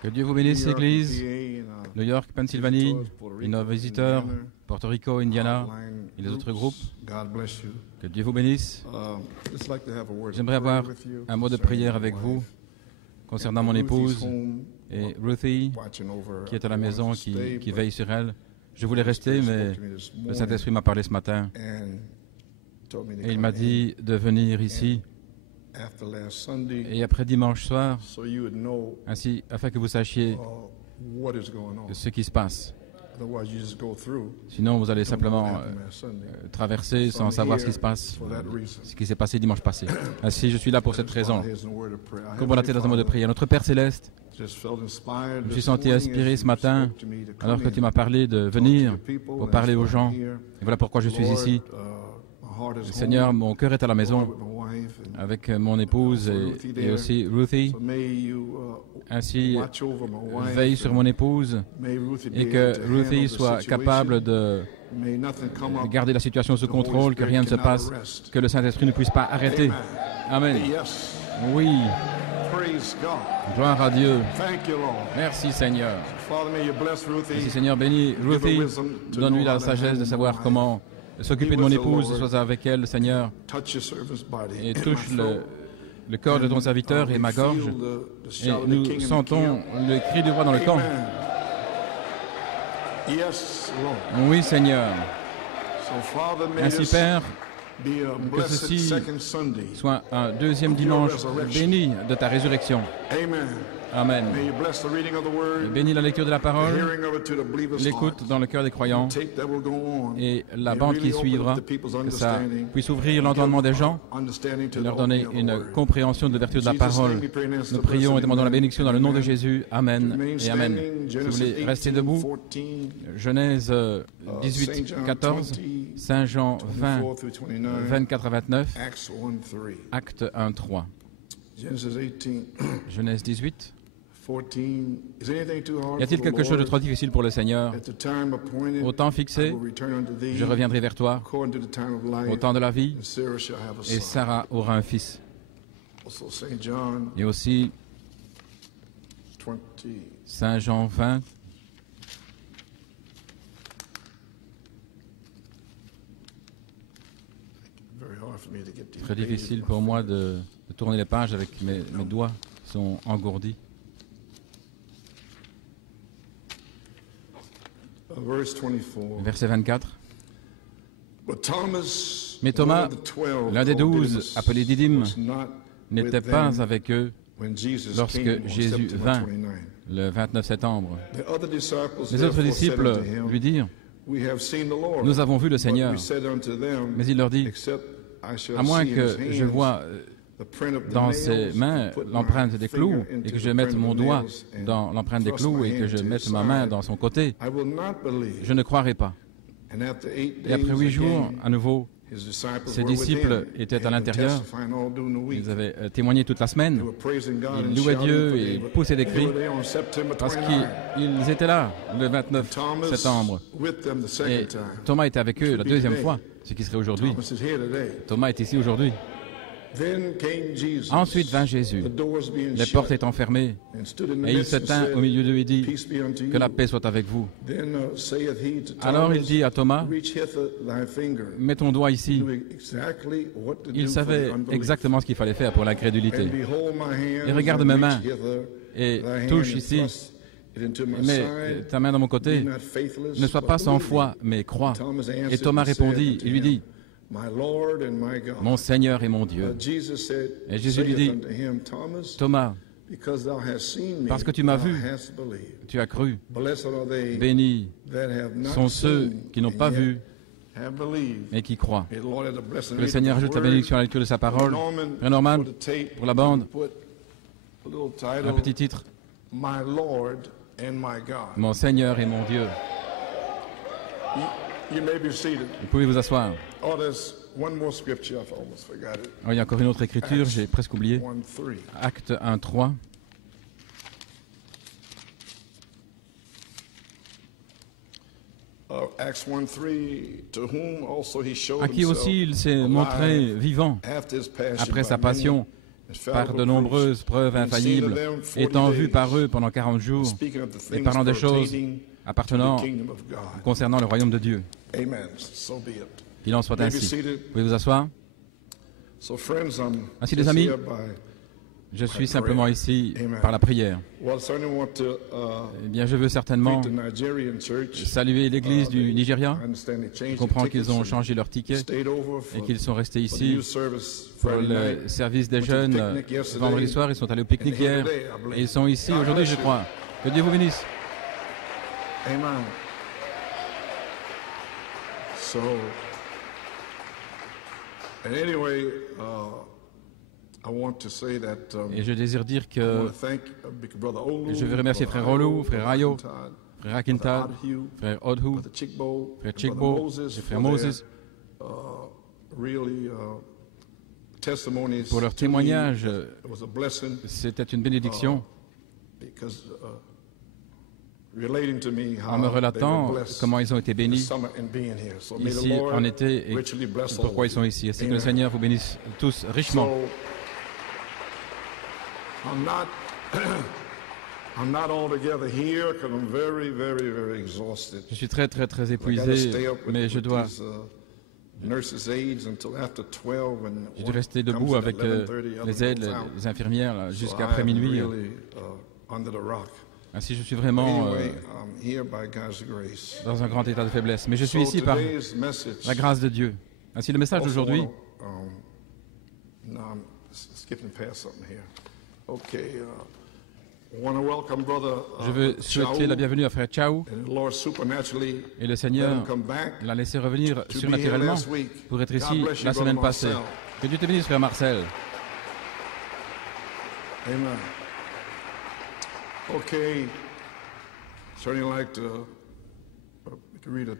Que Dieu vous bénisse, Église, New York, Pennsylvanie, et nos visiteurs, Porto Rico, Indiana, et les autres groupes. Que Dieu vous bénisse. J'aimerais avoir un mot de prière avec vous concernant mon épouse et Ruthie, qui est à la maison, qui veille sur elle. Je voulais rester, mais le Saint-Esprit m'a parlé ce matin et il m'a dit de venir ici. Et après dimanche soir, ainsi, afin que vous sachiez ce qui se passe. Sinon, vous allez simplement traverser sans savoir ce qui se passe, ce qui s'est passé dimanche passé. Ainsi, je suis là pour cette raison. Combattre dans un mot de prière. Notre Père Céleste, je me suis senti inspiré ce matin, alors que tu m'as parlé de venir pour parler aux gens. Et voilà pourquoi je suis ici. Seigneur, mon cœur est à la maison avec mon épouse et aussi Ruthie. Ainsi, veille sur mon épouse et que Ruthie soit capable de garder la situation sous contrôle, que rien ne se passe, que le Saint-Esprit ne puisse pas arrêter. Amen. Oui. Gloire à Dieu. Merci Seigneur. Merci Seigneur, bénis Ruthie, donne-lui la sagesse de savoir comment s'occuper de mon épouse, sois avec elle, Seigneur, et touche le corps de ton serviteur et ma gorge, et nous sentons le cri du roi dans le camp. Oui, Seigneur. Ainsi, Père, que ceci soit un deuxième dimanche béni de ta résurrection. Amen. Et bénis la lecture de la parole, l'écoute dans le cœur des croyants et la bande qui suivra, que ça puisse ouvrir l'entendement des gens et leur donner une compréhension de vertu de la parole. Nous prions et demandons la bénédiction dans le nom de Jésus. Amen et Amen. Si vous voulez rester debout, Genèse 18, 14, Saint Jean 20, 24 à 29, Acte 1, 3. Genèse 18. Y a-t-il quelque chose de trop difficile pour le Seigneur? Au temps fixé, je reviendrai vers toi, au temps de la vie, et Sarah aura un fils. Et aussi, Saint Jean 20, très difficile pour moi de tourner les pages avec mes doigts qui sont engourdis. Verset 24. Mais Thomas, l'un des 12, appelé Didyme, n'était pas avec eux lorsque Jésus vint le 29 septembre. Les autres disciples lui dirent, « Nous avons vu le Seigneur. » Mais il leur dit, « À moins que je voie dans ses mains l'empreinte des clous et que je mette mon doigt dans l'empreinte des clous et que je mette ma main dans son côté, je ne croirai pas. » Et après 8 jours, à nouveau, ses disciples étaient à l'intérieur. Ils avaient témoigné toute la semaine. Ils louaient Dieu et poussaient des cris parce qu'ils étaient là le 29 septembre. Et Thomas était avec eux la deuxième fois, ce qui serait aujourd'hui. Thomas est ici aujourd'hui. Ensuite vint Jésus, les portes étant fermées, et il se tint au milieu d'eux et dit, « Que la paix soit avec vous. » Alors il dit à Thomas, « Mets ton doigt ici. » Il savait exactement ce qu'il fallait faire pour l'incrédulité. « Et regarde mes mains, et touche ici. Mets ta main dans mon côté. Ne sois pas sans foi, mais crois. » Et Thomas répondit, il lui dit, « Mon Seigneur et mon Dieu. » Et Jésus lui dit, « Thomas, parce que tu m'as vu, tu as cru. Bénis sont ceux qui n'ont pas vu, mais qui croient. » Que le Seigneur ajoute la bénédiction à la lecture de sa parole. Frère Norman, pour la bande, un petit titre. « Mon Seigneur et mon Dieu. » Vous pouvez vous asseoir. Il y a encore une autre écriture, j'ai presque oublié. Acte 1, 3. À qui aussi il s'est montré vivant après sa passion, par de nombreuses preuves infaillibles, étant vu par eux pendant 40 jours et parlant des choses appartenant concernant le royaume de Dieu. Qu'il en soit ainsi. Vous pouvez vous asseoir. Ainsi, les amis, je suis simplement ici par la prière. Eh bien, je veux certainement saluer l'église du Nigeria. Je comprends qu'ils ont changé leur ticket et qu'ils sont restés ici pour le service des jeunes. Vendredi soir, ils sont allés au pique-nique hier et ils sont ici aujourd'hui, je crois. Que Dieu vous bénisse. Amen. So, and anyway, et je désire dire que je veux remercier frère Olu, frère Rayo, frère Akintad, frère Odhu, frère Chikbo et frère Moses pour leur témoignage. C'était une bénédiction en me relatant comment ils ont été bénis ici en été et pourquoi ils sont ici. Ainsi que le Seigneur vous bénisse tous richement. Je suis très épuisé, mais je dois rester debout avec les aides, les infirmières jusqu'à après minuit. Ainsi, je suis vraiment dans un grand état de faiblesse. Mais je suis ici par la grâce de Dieu. Ainsi, le message d'aujourd'hui... Je veux souhaiter la bienvenue à frère Chao. Et le Seigneur l'a laissé revenir surnaturellement pour être ici la semaine passée. Que Dieu te bénisse, frère Marcel. Amen. Okay. Certainly like to read a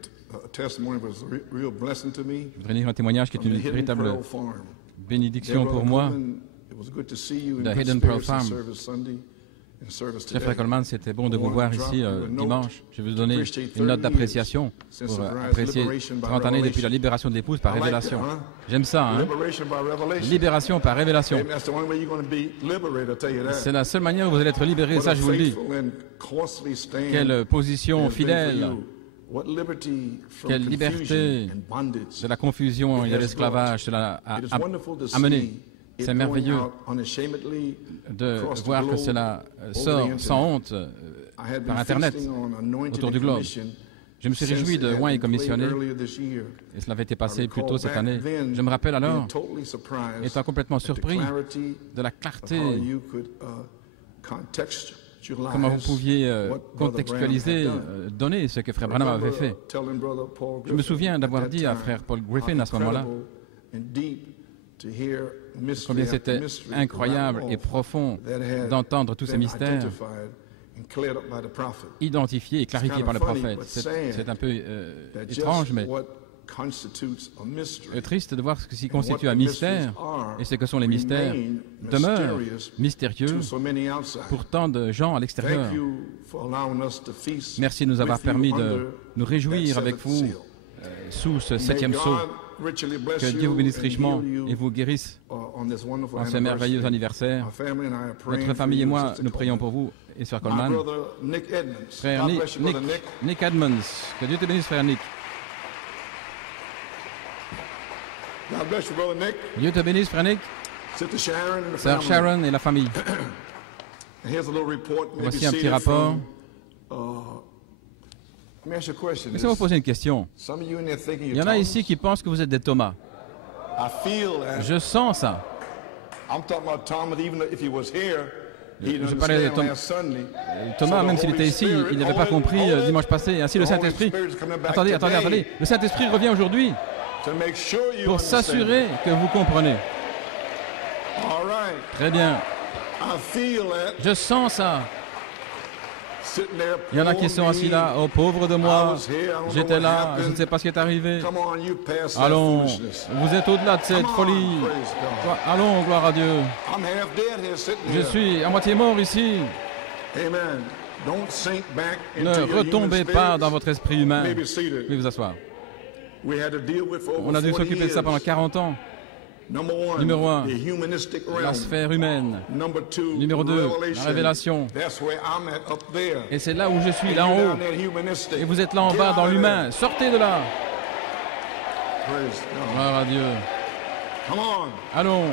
testimony, but it's a real blessing to me. Je voudrais lire un témoignage qui est une véritable bénédiction pour moi. The Hidden Pearl Farm. Cher frère Coleman, c'était bon de vous voir ici dimanche. Je vais vous donner une note d'appréciation pour apprécier 30 années depuis la libération de l'épouse par révélation. J'aime ça, hein? Libération par révélation. C'est la seule manière où vous allez être libéré, ça je vous le dis. Quelle position fidèle, quelle liberté de la confusion et de l'esclavage cela a amené. C'est merveilleux de voir que cela sort sans honte par Internet autour du globe. Je me suis réjoui de Wayne commissionné et cela avait été passé plus tôt cette année. Je me rappelle alors, étant complètement surpris de la clarté, comment vous pouviez contextualiser, donner ce que frère Branham avait fait. Je me souviens d'avoir dit à frère Paul Griffin à ce moment-là combien c'était incroyable et profond d'entendre tous ces mystères identifiés et clarifiés par le prophète. C'est un peu étrange, mais triste de voir ce qui constitue un mystère et ce que sont les mystères demeurent mystérieux pour tant de gens à l'extérieur. Merci de nous avoir permis de nous réjouir avec vous sous ce 7e sceau. Que Dieu vous bénisse richement et vous guérisse en ce merveilleux anniversaire. Notre famille et moi, nous prions pour vous et Sœur Coleman. Frère Nick Edmonds, que Dieu te bénisse, frère Nick. Dieu te bénisse, frère Nick. Sœur Sharon et la famille. Voici un petit rapport. Laissez-moi vous poser une question. Il y en a ici qui pensent que vous êtes des Thomas. Je sens ça. Je parlais de Thomas, même s'il était ici, il n'avait pas compris dimanche passé. Ainsi, le Saint-Esprit... Attendez. Le Saint-Esprit revient aujourd'hui pour s'assurer que vous comprenez. Très bien. Je sens ça. Il y en a qui sont assis là. Oh, pauvre de moi, j'étais là, je ne sais pas ce qui est arrivé. Allons, vous êtes au-delà de cette folie. Allons, gloire à Dieu. Je suis à moitié mort ici. Ne retombez pas dans votre esprit humain. Vous pouvez vous asseoir. On a dû s'occuper de ça pendant 40 ans. Numéro 1, la sphère humaine. Numéro 2, la révélation. Et c'est là où je suis, là en haut. Et vous êtes là en bas, dans l'humain. Sortez de là. Gloire à Dieu. Allons.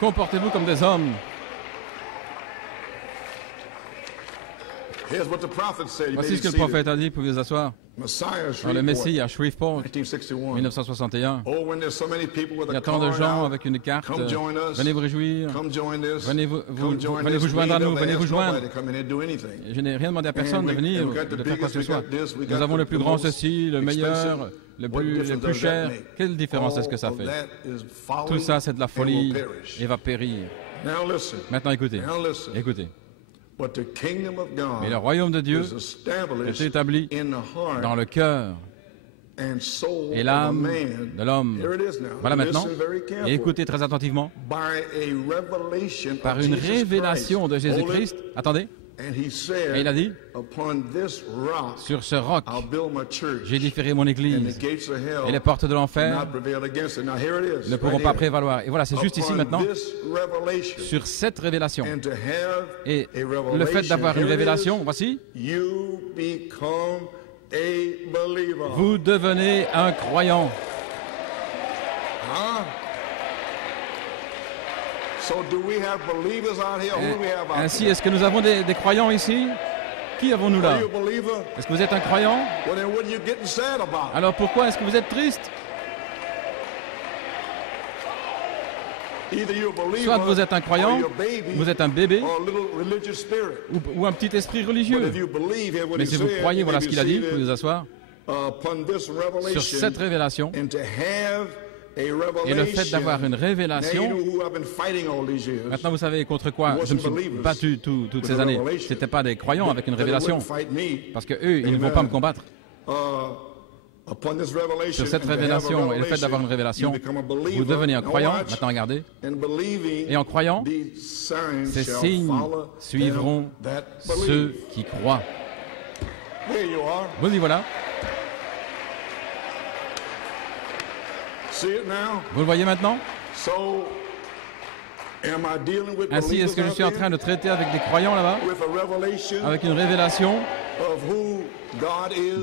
Comportez-vous comme des hommes. Voici ce que le prophète a dit, vous pouvez vous asseoir. Dans le Messie à Shreveport, 1961. Il y a tant de gens avec une carte. Venez vous réjouir. Venez vous joindre à nous. Venez vous joindre. Je n'ai rien demandé à personne de venir, de faire quoi que ce soit. Nous avons le plus grand ceci, le meilleur, le plus cher. Quelle différence est-ce que ça fait? Tout ça, c'est de la folie et va périr. Maintenant, écoutez. Écoutez. Mais le royaume de Dieu est établi dans le cœur et l'âme de l'homme. Voilà maintenant. Et écoutez très attentivement. Par une révélation de Jésus-Christ. Attendez. Et il a dit, sur ce roc, j'édifierai mon église, et les portes de l'enfer ne pourront pas prévaloir. Et voilà, c'est juste ici maintenant, sur cette révélation. Et le fait d'avoir une révélation, voici, vous devenez un croyant. Ainsi, est-ce que nous avons des croyants ici? Qui avons-nous là? Est-ce que vous êtes un croyant? Alors pourquoi est-ce que vous êtes triste? Soit vous êtes un croyant, vous êtes un bébé, ou un petit esprit religieux. Mais si vous croyez, voilà ce qu'il a dit, vous pouvez vous asseoir, sur cette révélation, et le fait d'avoir une révélation, maintenant vous savez contre quoi je me suis battu toutes ces années. Ce n'étaient pas des croyants avec une révélation, parce qu'eux, ils ne vont pas me combattre. Sur cette révélation et le fait d'avoir une révélation, vous devenez un croyant. Maintenant regardez. Et en croyant, ces signes suivront ceux qui croient. Vous y voilà. Vous le voyez maintenant? Ainsi, est-ce que je suis en train de traiter avec des croyants là-bas? Avec une révélation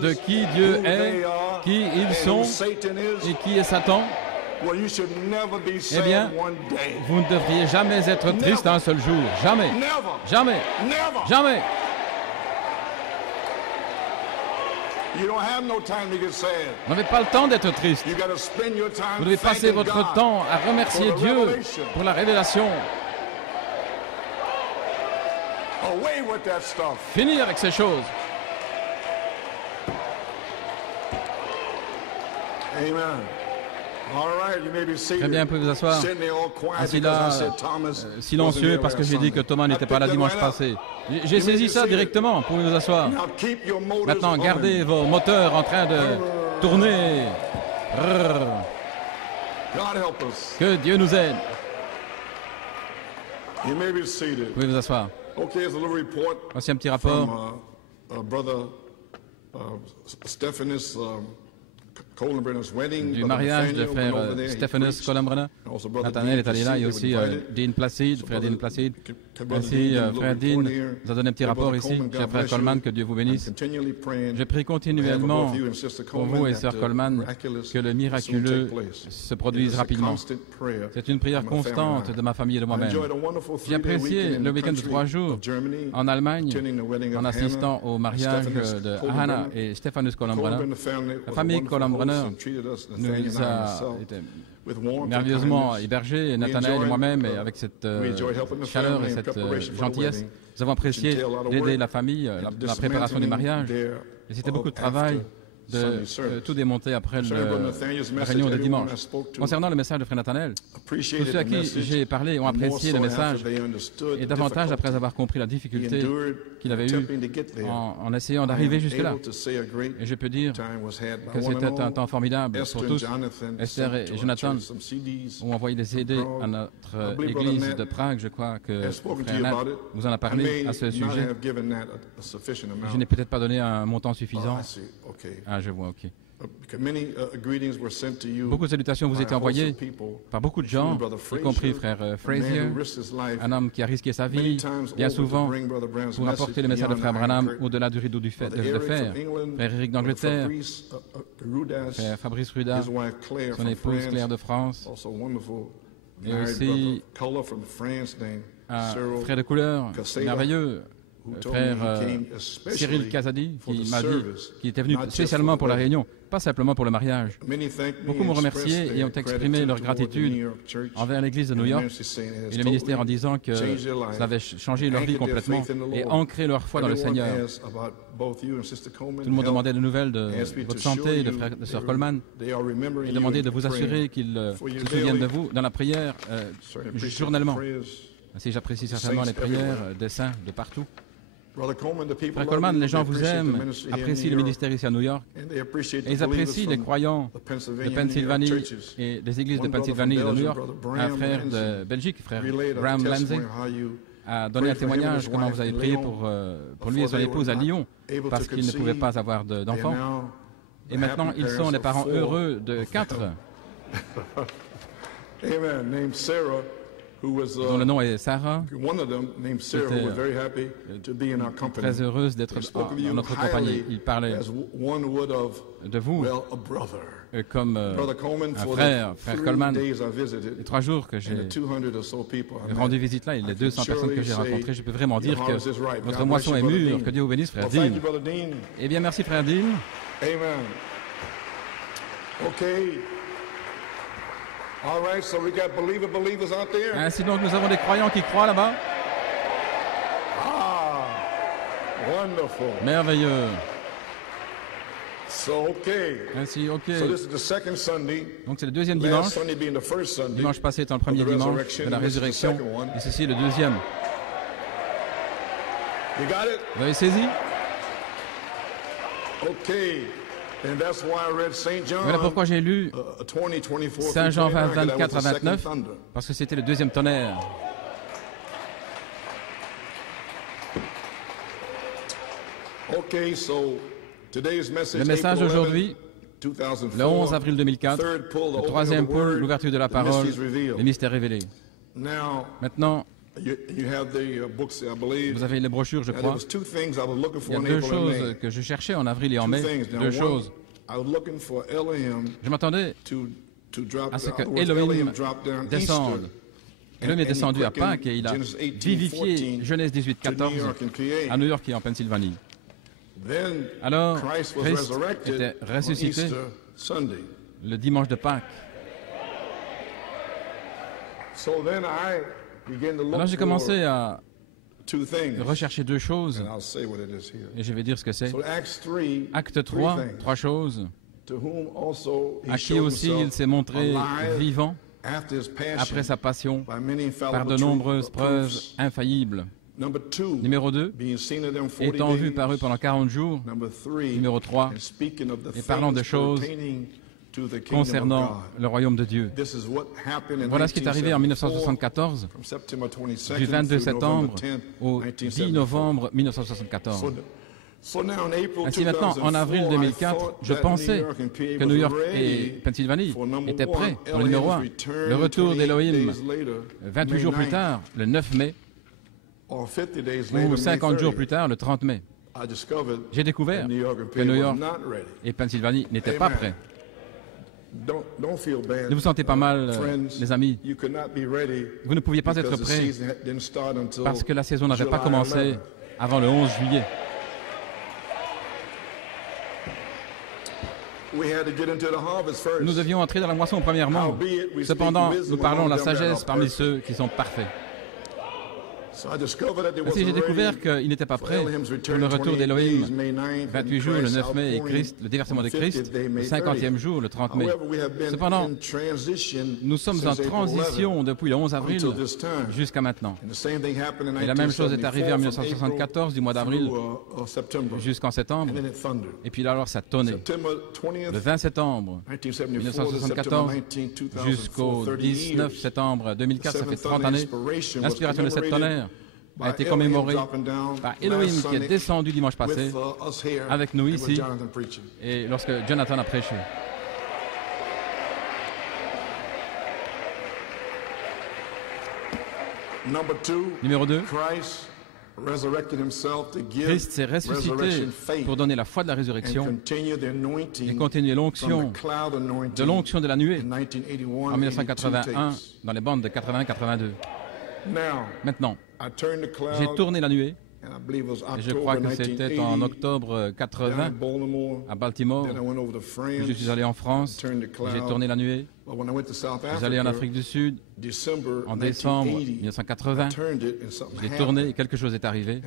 de qui Dieu est, qui ils sont et qui est Satan? Eh bien, vous ne devriez jamais être triste un seul jour. Jamais. Jamais. Jamais. Vous n'avez pas le temps d'être triste. Vous devez passer votre temps à remercier Dieu pour la révélation. Finir avec ces choses. Très bien, vous pouvez vous asseoir. Assis là, silencieux, parce que j'ai dit que Thomas n'était pas là dimanche passé. J'ai saisi ça directement, vous pouvez vous asseoir. Maintenant, gardez vos moteurs en train de tourner. Que Dieu nous aide. Vous pouvez vous asseoir. Voici un petit rapport du mariage de frère Stephanus Columbrunner. Nathanaël est allé là, et aussi Dean Placide, frère Dean Placide. Ainsi, frère Dean nous a donné un petit rapport ici. Cher frère Coleman, que Dieu vous bénisse. Je prie continuellement pour vous et sœur Coleman que le miraculeux se produise rapidement. C'est une prière constante de ma famille et de moi-même. J'ai apprécié le week-end de 3 jours en Allemagne en assistant au mariage de Hannah et Stephanus Columbrunner. La famille Columbrunner nous a été merveilleusement hébergés, Nathanaël et moi-même, et avec cette chaleur et cette gentillesse. Nous avons apprécié d'aider la famille, la préparation du mariage. Et c'était beaucoup de travail de tout démonter après la réunion de dimanche. Concernant le message de frère Nathanaël, tous ceux à qui j'ai parlé ont apprécié le message, et davantage après avoir compris la difficulté qu'il avait eue en essayant d'arriver jusque-là. Et je peux dire que c'était un temps formidable pour tous. Esther et Jonathan ont envoyé des CD à notre église de Prague. Je crois que frère Nat vous en a parlé à ce sujet. Je n'ai peut-être pas donné un montant suffisant. Ah, je vois, ok. Beaucoup de salutations vous étaient envoyées par beaucoup de gens, y compris frère Frazier, un homme qui a risqué sa vie, bien souvent, pour apporter le message de frère Branham au-delà du rideau de fer. Frère Eric d'Angleterre, frère Fabrice Ruda, son épouse Claire de France, et aussi un frère de couleur merveilleux, frère Cyril Kazadi, qui m'a dit qu'il était venu spécialement pour la réunion, pas simplement pour le mariage. Beaucoup m'ont remercié et ont exprimé leur gratitude envers l'Église de New York et le ministère en disant que ça avait changé leur vie complètement et ancré leur foi dans le Seigneur. Tout le monde demandait des nouvelles de votre santé, de Sœur Coleman, et demandait de vous assurer qu'ils se souviennent de vous dans la prière journellement. Ainsi, j'apprécie certainement les prières des saints de partout. Frère Coleman, les gens vous aiment, apprécient le ministère ici à New York, et ils apprécient les croyants de Pennsylvanie et des églises de Pennsylvanie et de New York. Un frère de Belgique, frère Graham Lansing, a donné un témoignage comment vous avez prié pour lui et son épouse à Lyon, parce qu'ils ne pouvaient pas avoir d'enfants. Et maintenant, ils sont des parents heureux de 4. Dont le nom est Sarah, très heureuse d'être en notre compagnie. Il parlait de vous comme un frère, frère Coleman. Les 3 jours que j'ai rendu visite là, et les 200 personnes que j'ai rencontrées, je peux vraiment dire que votre moisson est mûre. Que Dieu vous bénisse, frère Dean. Eh bien, merci, frère Dean. Amen. Okay. All right, so we got believers out there. Ainsi donc, nous avons des croyants qui croient là-bas. Ah, wonderful. Merveilleux. So, okay. Ainsi, ok. So this is the second Sunday. Donc c'est le deuxième dimanche. Last Sunday being the first Sunday. Dimanche passé étant le premier dimanche de la résurrection. Et ceci est le deuxième. You got it? Vous avez saisi? Okay. And that's why I read Saint John, voilà pourquoi j'ai lu 20, Saint Jean 20, 24 à 29, parce que c'était le deuxième tonnerre. Okay, so today's message, le message d'aujourd'hui, le 11 avril 2004, le troisième pôle, l'ouverture de la parole, les mystères révélés. Maintenant, vous avez les brochures, je crois. Il y a 2 choses que je cherchais en avril et en mai. 2 choses. Je m'attendais à ce que Elohim descende. Elohim est descendu à Pâques et il a vivifié Genèse 18, 14 à New York et en Pennsylvanie. Alors, Christ était ressuscité le dimanche de Pâques. Alors j'ai commencé à rechercher 2 choses, et je vais dire ce que c'est. Acte 3, 3 choses, à qui aussi il s'est montré vivant après sa passion par de nombreuses preuves infaillibles. Numéro 2, étant vu par eux pendant 40 jours. Numéro 3, et parlant de choses concernant le royaume de Dieu. Voilà ce qui est arrivé en 1974, du 22 septembre au 10 novembre 1974. Ainsi maintenant, en avril 2004, je pensais que New York et Pennsylvanie étaient prêts pour le numéro 1. Le retour d'Elohim, 28 jours plus tard, le 9 mai, ou 50 jours plus tard, le 30 mai. J'ai découvert que New York et Pennsylvanie n'étaient pas prêts. Ne vous sentez pas mal, les amis. Vous ne pouviez pas être prêts parce que la saison n'avait pas commencé avant le 11 juillet. Nous devions entrer dans la moisson premièrement. Cependant, nous parlons de la sagesse parmi ceux qui sont parfaits. Ainsi, j'ai découvert qu'il n'était pas prêt pour le retour d'Elohim. 28 jours, le 9 mai, et Christ, le déversement de Christ, le 50e jour, le 30 mai. Cependant, nous sommes en transition depuis le 11 avril jusqu'à maintenant. Et la même chose est arrivée en 1974, du mois d'avril jusqu'en septembre. Et puis là, alors, ça tonnait. Le 20 septembre 1974 jusqu'au 19 septembre 2004, ça fait 30 années. L'inspiration de cette tonnerre a été commémoré par Elohim qui est descendu dimanche passé avec nous ici et lorsque Jonathan a prêché. Numéro 2, Christ s'est ressuscité pour donner la foi de la résurrection et continuer l'onction de la nuée en 1981 dans les bandes de 80-82. Maintenant, j'ai tourné la nuée et je crois que c'était en octobre 80 à Baltimore. Je suis allé en France, j'ai tourné la nuée. Je suis allé en Afrique du Sud en décembre 1980. Je l'ai tourné et quelque chose est arrivé.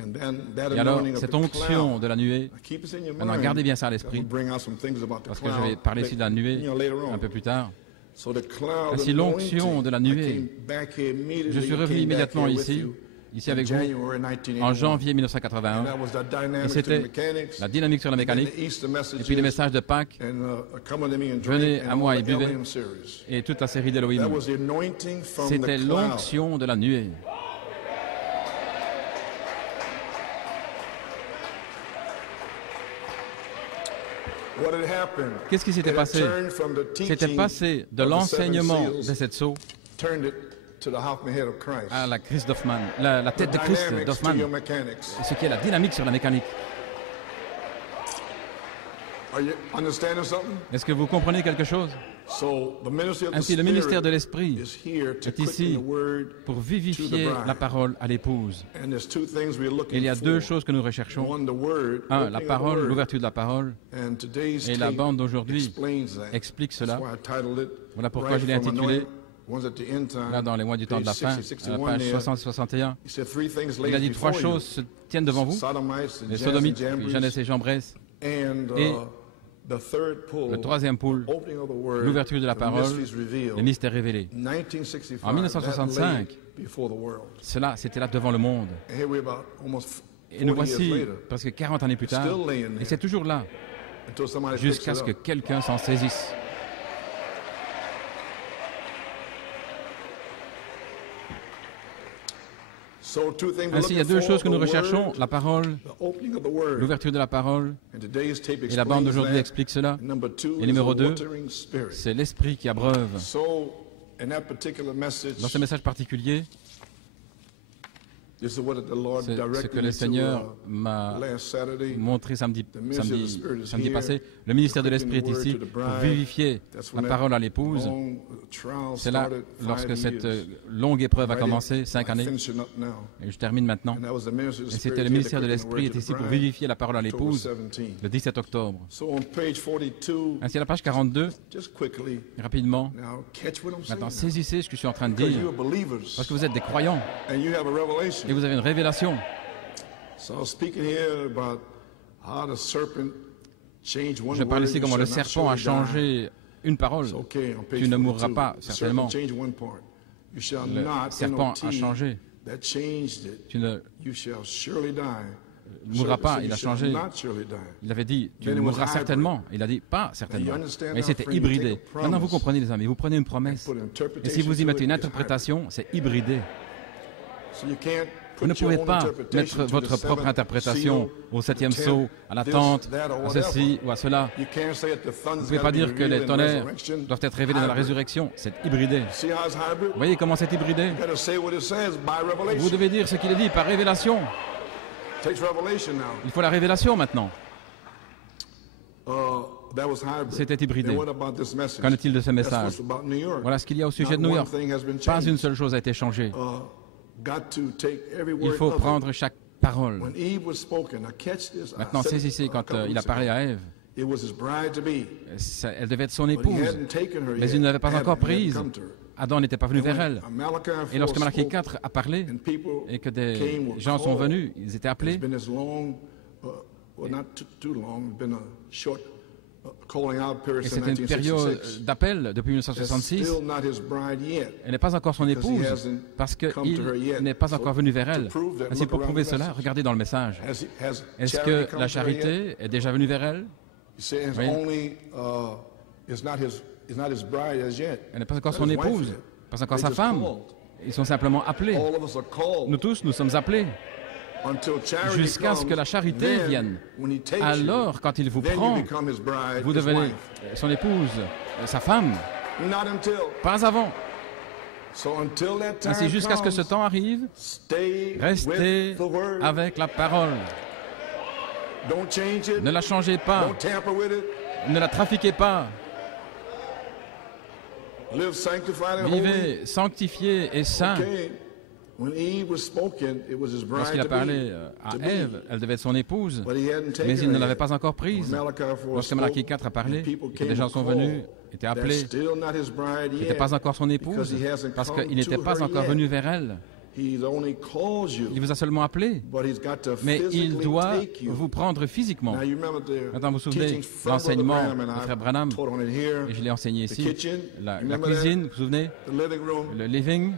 Et alors, cette onction de la nuée, maintenant gardez bien ça à l'esprit, parce que je vais parler ici de la nuée un peu plus tard. Ainsi, l'onction de la nuée, je suis revenu immédiatement ici avec vous, en janvier 1981, et c'était la dynamique sur la mécanique, et puis les messages de Pâques, venez à moi et buvez, et toute la série d'Elohim. C'était l'onction de la nuée. Qu'est-ce qui s'était passé? C'était passé de l'enseignement de cette sceau à la Christ d'Hoffman, la tête de Christ d'Hoffman, ce qui est la dynamique sur la mécanique. Est-ce que vous comprenez quelque chose? Ainsi, le ministère de l'Esprit est ici pour vivifier la parole à l'épouse. Il y a deux choses que nous recherchons. Un, la parole, l'ouverture de la parole. Et la bande d'aujourd'hui explique cela. Voilà pourquoi je l'ai intitulé, là dans les mois du temps de la fin, à la page 60-61. Il a dit trois choses se tiennent devant vous, les sodomites, Jeannès et Jambres, et le troisième pôle, l'ouverture de la parole, les mystères révélés. En 1965, cela, c'était là devant le monde. Et nous voici presque 40 années plus tard, et c'est toujours là, jusqu'à ce que quelqu'un s'en saisisse. Ainsi, il y a deux choses que nous recherchons, la parole, l'ouverture de la parole, et la bande d'aujourd'hui explique cela. Et numéro 2, c'est l'esprit qui abreuve. Dans ce message particulier, c'est ce que le Seigneur m'a montré samedi passé. Le ministère de l'Esprit est ici pour vivifier la parole à l'épouse. C'est là, lorsque cette longue épreuve a commencé, 5 années, et je termine maintenant. Et c'était le ministère de l'Esprit est ici pour vivifier la parole à l'épouse le 17 octobre. Ainsi, à la page 42, rapidement, maintenant saisissez ce que je suis en train de dire, parce que vous êtes des croyants. Et vous avez une révélation. Je parle ici comment le serpent a changé une parole. Tu ne mourras pas, certainement. Le serpent a changé. Tu ne mourras pas, il a changé. Il avait dit, tu mourras certainement. Il a dit, pas certainement. Mais c'était hybridé. Maintenant, vous comprenez, les amis, vous prenez une promesse. Et si vous y mettez une interprétation, c'est hybridé. Vous ne pouvez pas mettre votre propre interprétation au 7e sceau, à la tente, à ceci ou à cela. Vous ne pouvez pas dire que les tonnerres doivent être révélés dans la résurrection. C'est hybridé. Vous voyez comment c'est hybridé? Vous devez dire ce qu'il est dit par révélation. Il faut la révélation maintenant. C'était hybridé. Qu'en est-il de ce message? Voilà ce qu'il y a au sujet de New York. Pas une seule chose a été changée. Il faut prendre chaque parole. Maintenant, saisissez quand il a parlé à Ève. Elle devait être son épouse, mais il ne l'avait pas encore prise. Adam n'était pas venu vers elle. Et lorsque Malachie 4 a parlé et que des gens sont venus, ils étaient appelés. Et c'était une période d'appel depuis 1966. Elle n'est pas encore son épouse parce qu'il n'est pas encore venu vers elle. Ainsi, pour prouver cela, regardez dans le message. Est-ce que la charité est déjà venue vers elle? Oui. Elle n'est pas encore son épouse, pas encore sa femme. Ils sont simplement appelés. Nous tous, nous sommes appelés jusqu'à ce que la charité vienne. Alors, quand il vous prend, vous devenez son épouse, sa femme. Pas avant. Ainsi, jusqu'à ce que ce temps arrive, restez avec la parole. Ne la changez pas. Ne la trafiquez pas. Vivez sanctifié et saint. Lorsqu'il a parlé à Ève, elle devait être son épouse, mais il ne l'avait pas encore prise. Lorsque Malachie 4 a parlé, que des gens sont venus, étaient appelés, qui n'étaient pas encore son épouse, parce qu'il n'était pas encore venu vers elle. Il vous a seulement appelé, mais il doit vous prendre physiquement. Maintenant, vous vous souvenez de l'enseignement de Frère Branham, et je l'ai enseigné ici, la cuisine, vous vous souvenez, le living,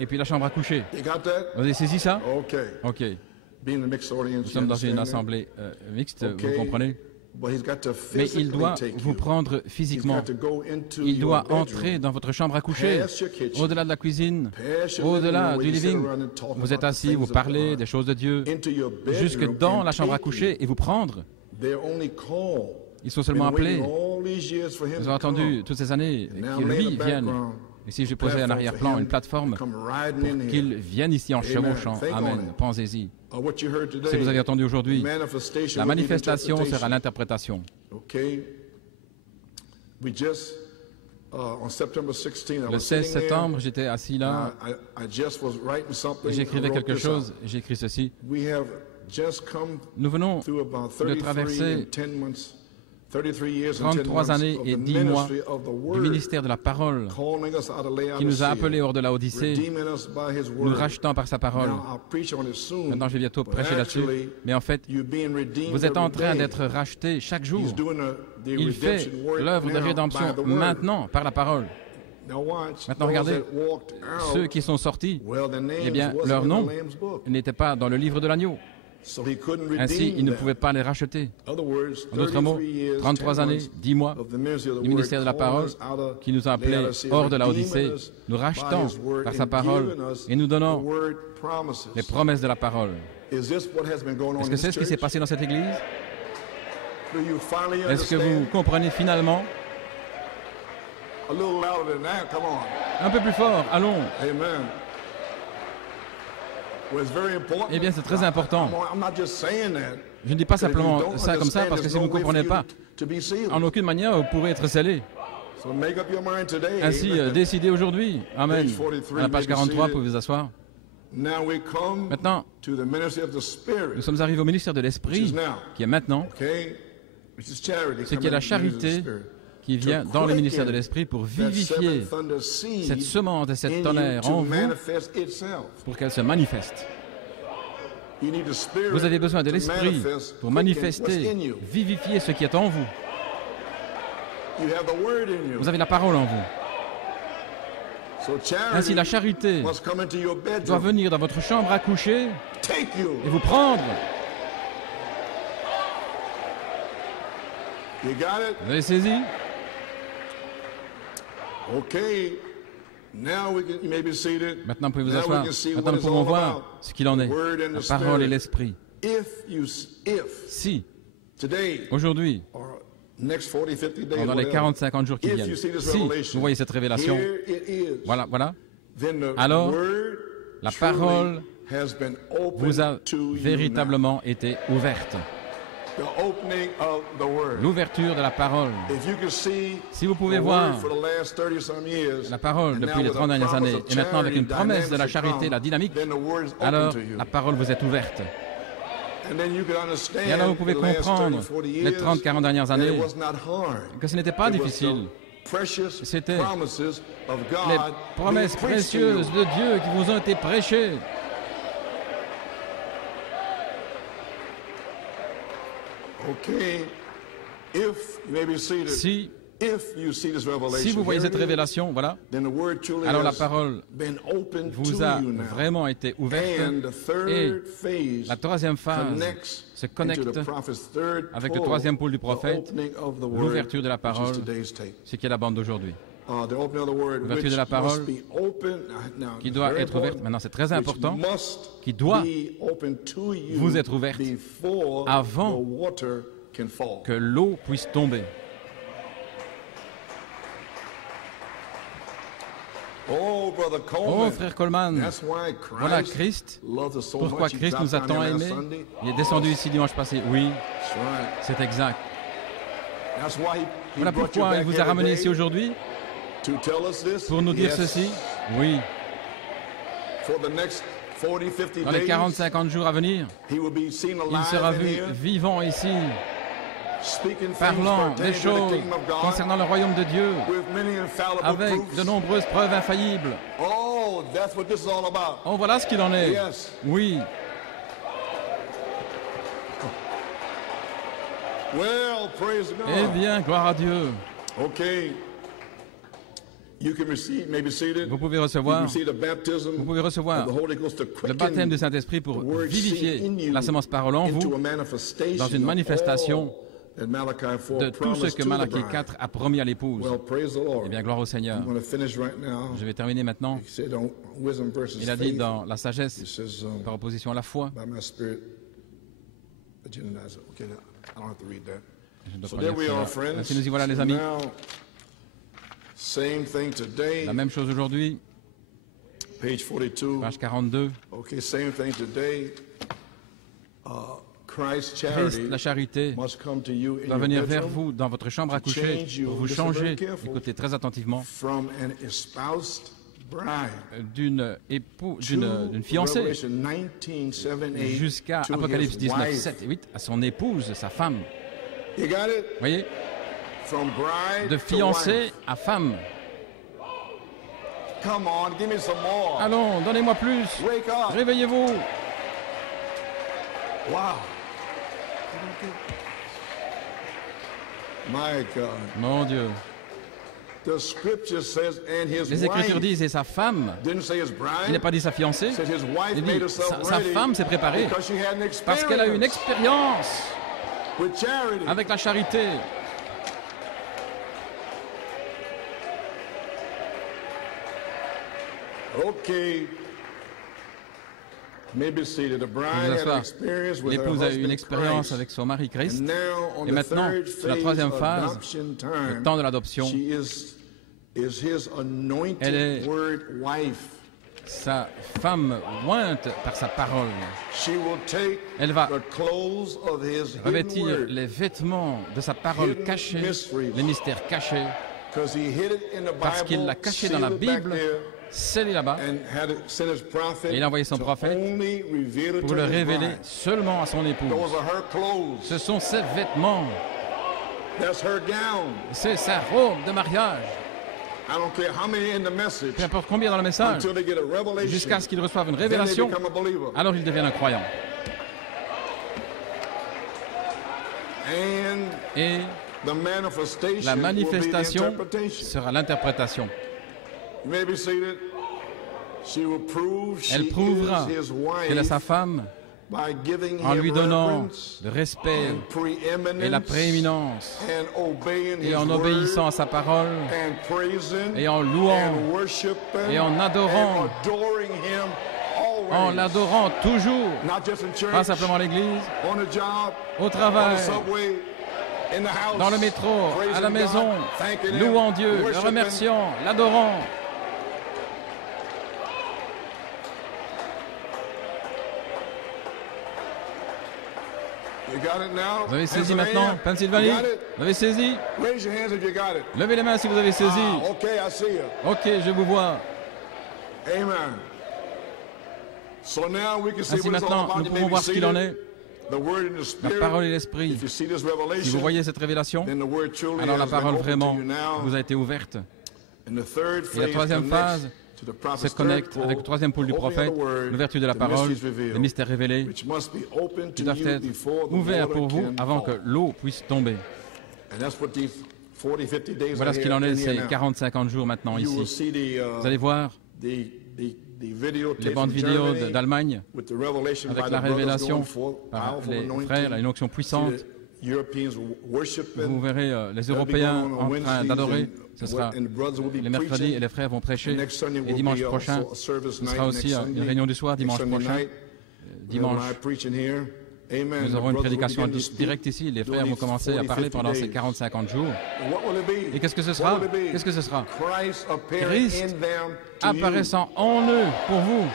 et puis la chambre à coucher. Vous avez saisi ça? Ok. Nous sommes dans une assemblée mixte, vous comprenez? Mais il doit vous prendre physiquement. Il doit entrer dans votre chambre à coucher, au-delà de la cuisine, au-delà du living. Vous êtes assis, vous parlez des choses de Dieu, jusque dans la chambre à coucher et vous prendre. Ils sont seulement appelés. Vous avez entendu toutes ces années que lui vienne. Et si je posais en arrière-plan une plateforme pour qu'il vienne ici en chevauchant, amen, pensez-y. Ce que vous avez entendu aujourd'hui, la manifestation sera l'interprétation. Le 16 septembre, j'étais assis là, j'écrivais quelque chose, j'ai écrit ceci. Nous venons de traverser 33 années et 10 mois du ministère de la parole qui nous a appelés hors de la Odyssée, nous rachetant par sa parole. Maintenant, je vais bientôt prêcher là-dessus. Mais en fait, vous êtes en train d'être rachetés chaque jour. Il fait l'œuvre de rédemption maintenant par la parole. Maintenant, regardez, ceux qui sont sortis, eh bien, leur nom n'était pas dans le livre de l'agneau. Ainsi, il ne pouvait pas les racheter. En d'autres mots, 33 années, 10 mois du ministère de la parole qui nous a appelés hors de la Odyssée, nous rachetant par sa parole et nous donnant les promesses de la parole. Est-ce que c'est ce qui s'est passé dans cette église? Est-ce que vous comprenez finalement? Un peu plus fort, allons. Eh bien, c'est très important. Je ne dis pas simplement ça comme ça, parce que si vous ne comprenez pas, en aucune manière, vous pourrez être scellé. Ainsi, décidez aujourd'hui. Amen. À la page 43, vous pouvez vous asseoir. Maintenant, nous sommes arrivés au ministère de l'Esprit, qui est maintenant, ce qui est la charité qui vient dans le ministère de l'Esprit pour vivifier cette semence et cette tonnerre en vous pour qu'elle se manifeste. Vous avez besoin de l'Esprit pour manifester, vivifier ce qui est en vous. Vous avez la parole en vous. Ainsi, la charité doit venir dans votre chambre à coucher et vous prendre. Vous avez saisi? Maintenant, vous pouvez vous asseoir. Maintenant, nous pouvons voir ce qu'il en est. La parole et l'esprit. Si, aujourd'hui, pendant les 40-50 jours qui viennent, si vous voyez cette révélation, voilà, alors la parole vous a véritablement été ouverte. L'ouverture de la parole. Si vous pouvez voir la parole depuis les 30 dernières années, et maintenant avec une promesse de la charité, la dynamique, alors la parole vous est ouverte. Et alors vous pouvez comprendre les 30-40 dernières années que ce n'était pas difficile. C'était les promesses précieuses de Dieu qui vous ont été prêchées. Si vous voyez cette révélation, voilà, alors la parole vous a vraiment été ouverte et la troisième phase se connecte avec le troisième pôle du prophète, l'ouverture de la parole, ce qui est la bande d'aujourd'hui. l'ouverture de la parole, qui doit être ouverte, maintenant c'est très important, qui doit vous être ouverte avant que l'eau puisse tomber. Oh, frère Coleman, voilà Christ. Pourquoi Christ nous a tant aimés? Il est descendu ici dimanche passé. Oui, c'est exact. Voilà pourquoi il vous a ramené ici aujourd'hui, pour nous dire ceci. Oui. Dans les 40-50 jours à venir, il sera vu vivant ici, parlant des choses concernant le royaume de Dieu, avec de nombreuses preuves infaillibles. Oh, voilà ce qu'il en est. Oui. Eh bien, gloire à Dieu. Vous pouvez recevoir le baptême du Saint-Esprit pour vivifier la semence parole en vous dans une manifestation de tout ce que Malachie 4 a promis à l'épouse. Eh bien, gloire au Seigneur. Je vais terminer maintenant. Il a dit dans la sagesse, par opposition à la foi. Je ne dois pas lire cela. Ainsi nous y voilà, les amis. La même chose aujourd'hui. Page 42. Christ, la charité, va venir vers vous dans votre chambre à coucher pour vous changer, écoutez très attentivement, d'une fiancée jusqu'à Apocalypse 19, 7 et 8, à son épouse, sa femme. Vous voyez? De fiancée à femme. Allons, donnez-moi plus. Réveillez-vous. Wow. Mon Dieu. Les Écritures disent, et sa femme, il n'a pas dit sa fiancée, il dit, sa femme s'est préparée parce qu'elle a eu une expérience avec la charité. L'épouse a eu une expérience avec son mari Christ. Et maintenant, sur la troisième phase, le temps de l'adoption, elle est sa femme ointe par sa parole. Elle va revêtir les vêtements de sa parole cachée, les mystères cachés, parce qu'il l'a caché dans la Bible, scellé là-bas, et il a envoyé son prophète pour le révéler seulement à son épouse. Ce sont ses vêtements, c'est sa robe de mariage. Peu importe combien dans le message, jusqu'à ce qu'il reçoive une révélation, alors il devient un croyant. Et la manifestation sera l'interprétation. Elle prouvera qu'elle est sa femme en lui donnant le respect et la prééminence et en obéissant à sa parole et en louant et en adorant, en l'adorant toujours, pas simplement à l'église, au travail, dans le métro, à la maison, louant Dieu, le remerciant, l'adorant. Vous avez saisi maintenant, Pennsylvanie? Vous avez saisi? Levez les mains si vous avez saisi. Ok, je vous vois. Ainsi maintenant, nous pouvons voir ce qu'il en est. La parole et l'esprit. Si vous voyez cette révélation, alors la parole vraiment vous a été ouverte. Et la troisième phase se connecte avec le troisième pôle du prophète, l'ouverture de la parole, les mystères révélés, qui doivent être ouverts pour vous avant que l'eau puisse tomber. Voilà ce qu'il en est ces 40-50 jours maintenant ici. Vous allez voir les bandes vidéo d'Allemagne avec la révélation par les frères, une onction puissante. Vous verrez les Européens en train d'adorer. Ce sera les mercredis et les frères vont prêcher. Et dimanche prochain, ce sera aussi une réunion du soir, dimanche prochain. Dimanche, nous aurons une prédication directe ici. Les frères vont commencer à parler pendant ces 40-50 jours. Et qu'est-ce que ce sera? Qu'est-ce que ce sera? Christ apparaissant en eux pour vous,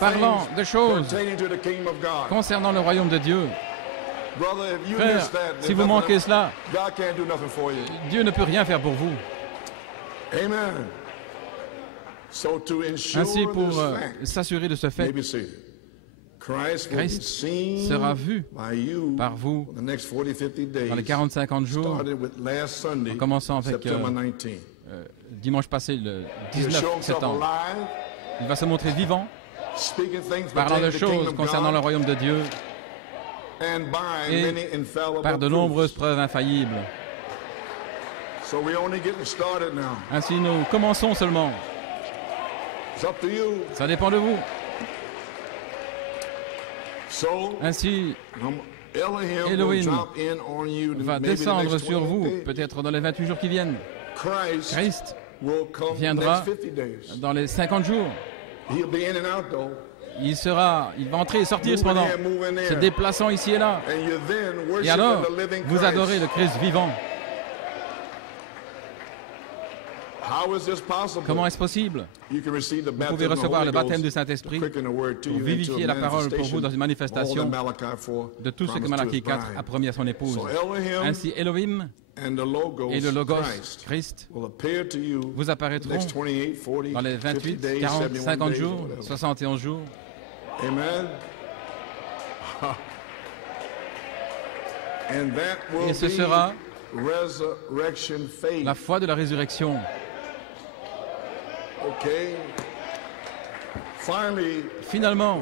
parlant de choses concernant le royaume de Dieu. Frère, si vous manquez cela, Dieu ne peut rien faire pour vous. Ainsi, pour s'assurer de ce fait, Christ sera vu par vous dans les 40-50 jours, en commençant avec dimanche passé, le 19 septembre. Il va se montrer vivant, parlant de choses concernant le royaume de Dieu et par de nombreuses preuves infaillibles. Ainsi, nous commençons seulement. Ça dépend de vous. Ainsi, Elohim va descendre sur vous, peut-être dans les 28 jours qui viennent. Christ viendra dans les 50 jours. Il va entrer et sortir cependant, se déplaçant ici et là. Et alors, vous adorez le Christ vivant. Comment est-ce possible? Vous pouvez recevoir le baptême du Saint-Esprit pour vivifier la parole pour vous dans une manifestation de tout ce que Malachie 4 a promis à son épouse. Ainsi, Elohim et le Logos, Christ, vous apparaîtront dans les 28, 40, 50 jours, 71 jours. Et ce sera la foi de la résurrection. Finalement,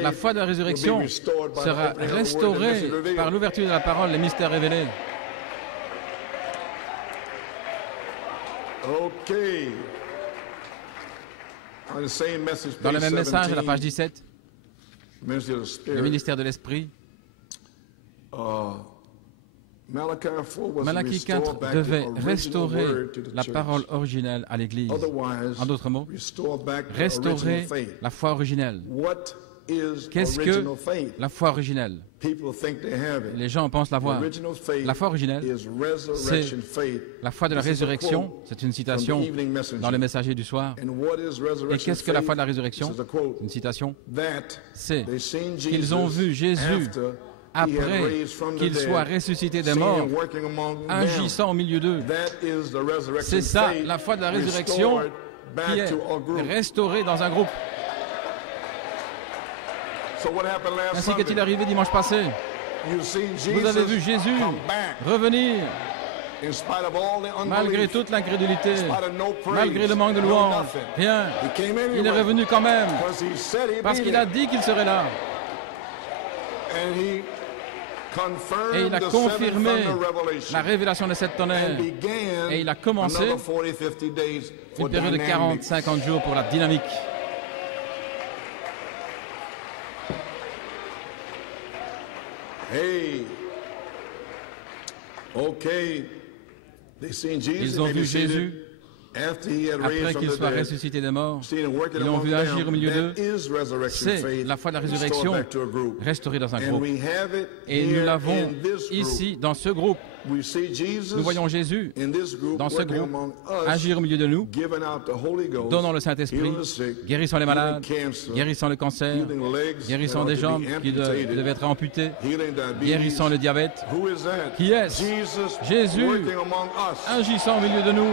la foi de la résurrection sera restaurée par l'ouverture de la parole, les mystères révélés. Dans le même message, à la page 17, le ministère de l'Esprit, Malachie 4 devait restaurer la parole originelle à l'Église. En d'autres mots, restaurer la foi originelle. Qu'est-ce que la foi originelle? Les gens pensent l'avoir. La foi originelle, c'est la foi de la résurrection. C'est une citation dans le Messager du soir. Et qu'est-ce que la foi de la résurrection? Une citation. C'est qu'ils ont vu Jésus après qu'il soit ressuscité des morts, agissant au milieu d'eux. C'est ça, la foi de la résurrection qui est restaurée dans un groupe. Ainsi qu'est-il arrivé dimanche passé? Vous avez vu Jésus revenir malgré toute l'incrédulité, malgré le manque de louange. Rien. Il est revenu quand même parce qu'il a dit qu'il serait là. Et il a confirmé la révélation de cette tonnerre. Et il a commencé une période de 40-50 jours pour la dynamique. Ils ont vu Jésus après qu'il soit ressuscité des morts. Ils l'ont vu agir au milieu d'eux. C'est la foi de la résurrection restaurée dans un groupe. Et nous l'avons ici, dans ce groupe. Nous voyons Jésus, dans ce groupe, agir au milieu de nous, donnant le Saint-Esprit, guérissant les malades, guérissant le cancer, guérissant des jambes qui devaient être amputées, guérissant le diabète. Qui est-ce? Jésus, agissant au milieu de nous.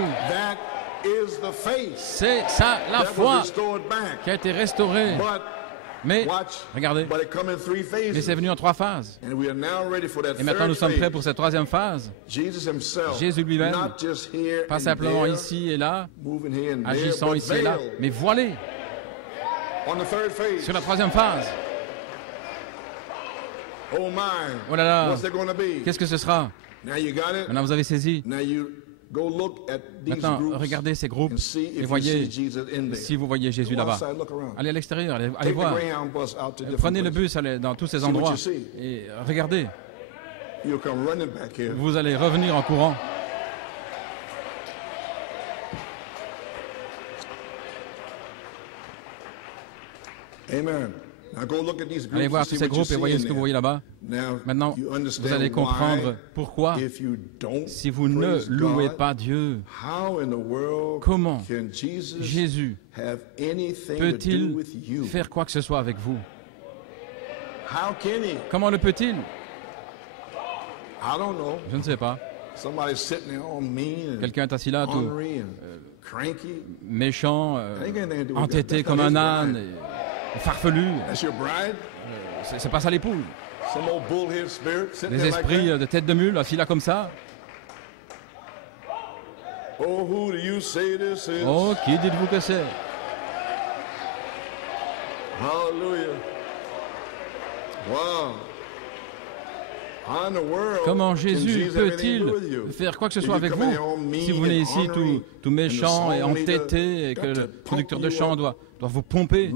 C'est ça la foi qui a été restaurée. Mais, regardez, mais c'est venu en 3 phases. Et maintenant, nous sommes prêts pour cette 3e phase. Jésus lui-même, pas simplement ici et là, agissant ici et là, mais voilé sur la 3e phase. Oh là là, qu'est-ce que ce sera? Maintenant, vous avez saisi. Maintenant, regardez ces groupes et voyez si vous voyez Jésus là-bas. Allez à l'extérieur, allez voir. Prenez le bus, allez dans tous ces endroits et regardez. you'll come running back here. Vous allez revenir en courant. Amen. Now go look at these groups. Allez voir tous ces groupes et voyez ce que vous voyez là-bas. Maintenant, vous allez comprendre pourquoi, si vous ne louez pas Dieu, comment Jésus peut-il faire quoi que ce soit avec vous? Comment le peut-il? Je ne sais pas. Quelqu'un est assis là, tout méchant, entêté comme un âne, farfelu. C'est pas ça l'épouse. Des esprits de tête de mule assis là comme ça. Oh, qui dites-vous que c'est? Hallelujah. Wow. Comment Jésus peut-il faire quoi que ce soit avec vous si vous venez ici tout méchant et entêté et que le producteur de chant doit vous pomper?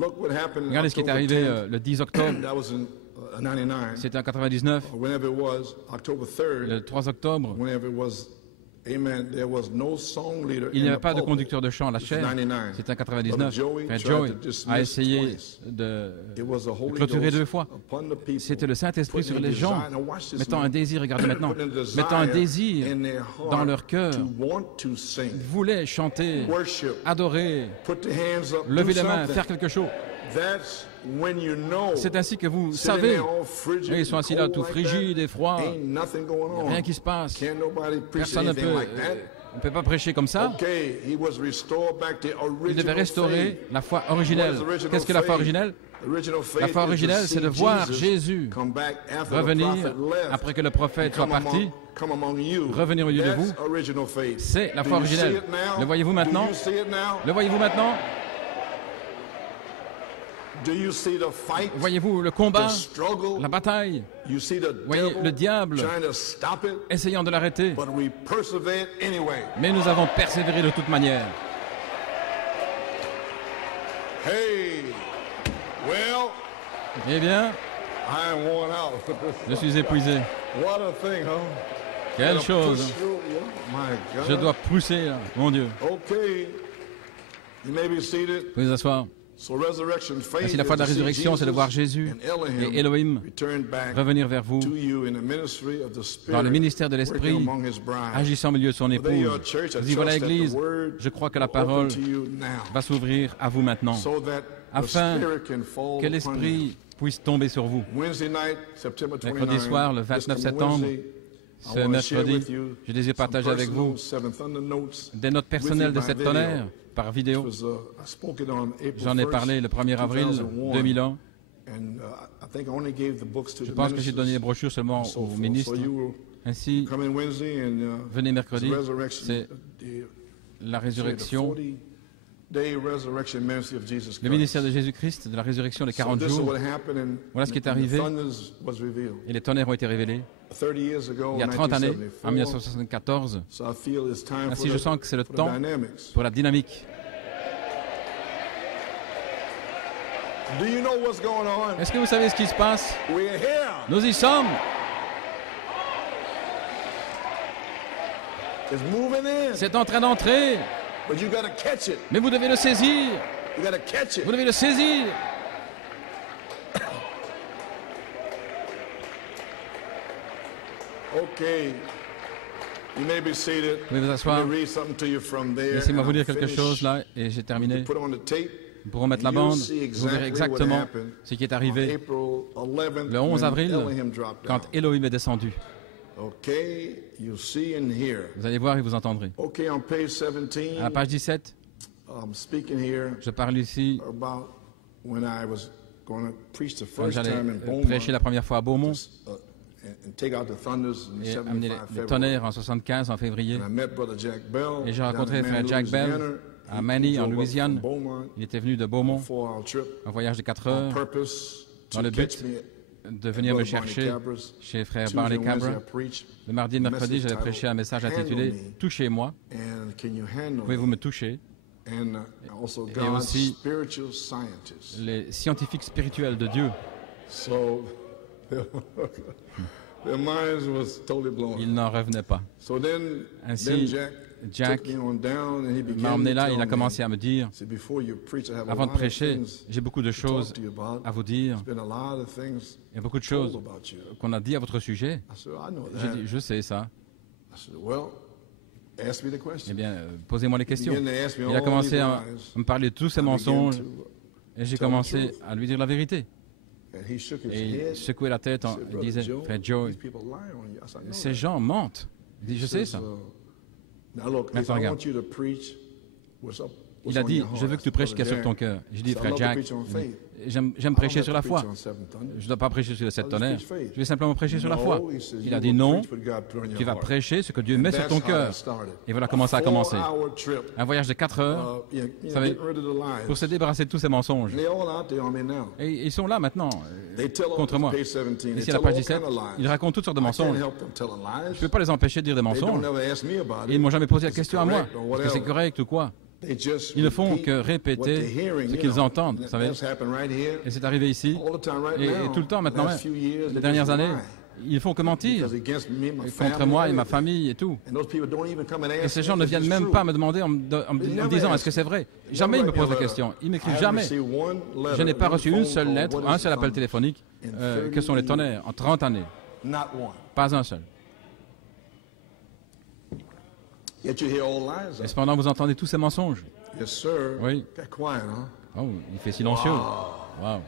Regardez ce qui est arrivé le 10 octobre. C'était en 99. Le 3 octobre. Il n'y avait pas de conducteur de chant à la chaire. C'était en 99. Frère Joey a essayé de clôturer 2 fois. C'était le Saint-Esprit sur les gens, mettant un désir, regardez maintenant, mettant un désir dans leur cœur. Ils voulaient chanter, adorer, lever les mains, faire quelque chose. C'est ainsi que vous savez. Ils sont assis là tout frigides et froids. Rien qui se passe. Personne ne peut pas prêcher comme ça. Il devait restaurer la foi originelle. Qu'est-ce que la foi originelle? La foi originelle, c'est de voir Jésus revenir après que le prophète soit parti, revenir au milieu de vous. C'est la foi originelle. Le voyez-vous maintenant? Le voyez-vous maintenant? Voyez-vous le combat, la bataille? Voyez le diable essayant de l'arrêter. Mais nous avons persévéré de toute manière. Eh bien, je suis épuisé. Quelle chose! Je dois pousser, là, mon Dieu. Vous pouvez vous asseoir. Ainsi, la foi de la résurrection, c'est de voir Jésus et Elohim revenir vers vous dans le ministère de l'Esprit, agissant au milieu de son épouse. Vous dites, voilà l'Église, je crois que la parole va s'ouvrir à vous maintenant, afin que l'Esprit puisse tomber sur vous. Mercredi soir, le 29 septembre, ce mercredi, je désire partager avec vous des notes personnelles de 7 tonnerres par vidéo. J'en ai parlé le 1er avril 2001. Je pense que j'ai donné les brochures seulement aux ministres. Ainsi, venez mercredi, c'est la résurrection, le ministère de Jésus-Christ, de la résurrection de 40 jours. Voilà ce qui est arrivé. Et les tonnerres ont été révélés il y a 30 années, en 1974. Ainsi, je sens que c'est le temps pour la dynamique. Est-ce que vous savez ce qui se passe? Nous y sommes. C'est en train d'entrer. Mais vous devez le saisir. Vous devez le saisir. Vous pouvez vous asseoir. Laissez-moi vous dire quelque chose là et j'ai terminé. Nous pourrons mettre la bande. Vous verrez exactement ce qui est arrivé le 11 avril quand Elohim est descendu. Vous allez voir et vous entendrez. À la page 17, je parle ici quand j'allais prêcher la première fois à Beaumont et amener les tonnerres en 75, en février. Et j'ai rencontré frère Jack Bell à Manny, en Louisiane. Il était venu de Beaumont, un voyage de 4 heures, dans le but de venir me chercher chez frère Barley Cabra. Le mardi et le mercredi, j'avais prêché un message intitulé « Touchez-moi ». Pouvez-vous me toucher? Et aussi les scientifiques spirituels de Dieu. Ils n'en revenaient pas. Ainsi, Jack m'a emmené là, il a commencé à me dire, avant de prêcher, j'ai beaucoup de choses à vous dire. Il y a beaucoup de choses qu'on a dit à votre sujet. J'ai dit, je sais ça. Eh bien, posez-moi les questions. Il a commencé à me parler de tous ces mensonges et j'ai commencé à lui dire la vérité. Et il secouait la tête, il disait, Frère Joe, ces gens mentent. Il dit, je sais ça. Maintenant, regarde. Il a dit, je veux que tu prêches ce qu'il y a sur ton cœur. J'ai dit, Frère Jack, j'aime prêcher sur la foi. Je ne dois pas prêcher sur les 7 tonnerres. Je vais simplement prêcher sur la foi. Il a dit, non, tu vas prêcher ce que Dieu met sur ton cœur. Et voilà comment ça a commencé. Un voyage de 4 heures, vous savez, pour se débarrasser de tous ces mensonges. Et ils sont là maintenant, contre moi. Ici à la page 17, ils racontent toutes sortes de mensonges. Je ne peux pas les empêcher de dire des mensonges. Et ils ne m'ont jamais posé la question à moi. Est-ce que c'est correct ou quoi? Ils ne font que répéter ce qu'ils entendent, vous savez. Et c'est arrivé ici, et tout le temps maintenant, les dernières années, ils font que mentir contre moi et ma famille et tout. Et ces gens ne viennent même pas me demander en me disant est-ce que c'est vrai. Jamais ils me posent la question. Ils m'écrivent jamais. Je n'ai pas reçu une seule lettre, un seul appel téléphonique. Que sont les tonnerres en 30 années? Pas un seul. Et cependant, vous entendez tous ces mensonges. Oui. Oh, il fait silencieux. Wow.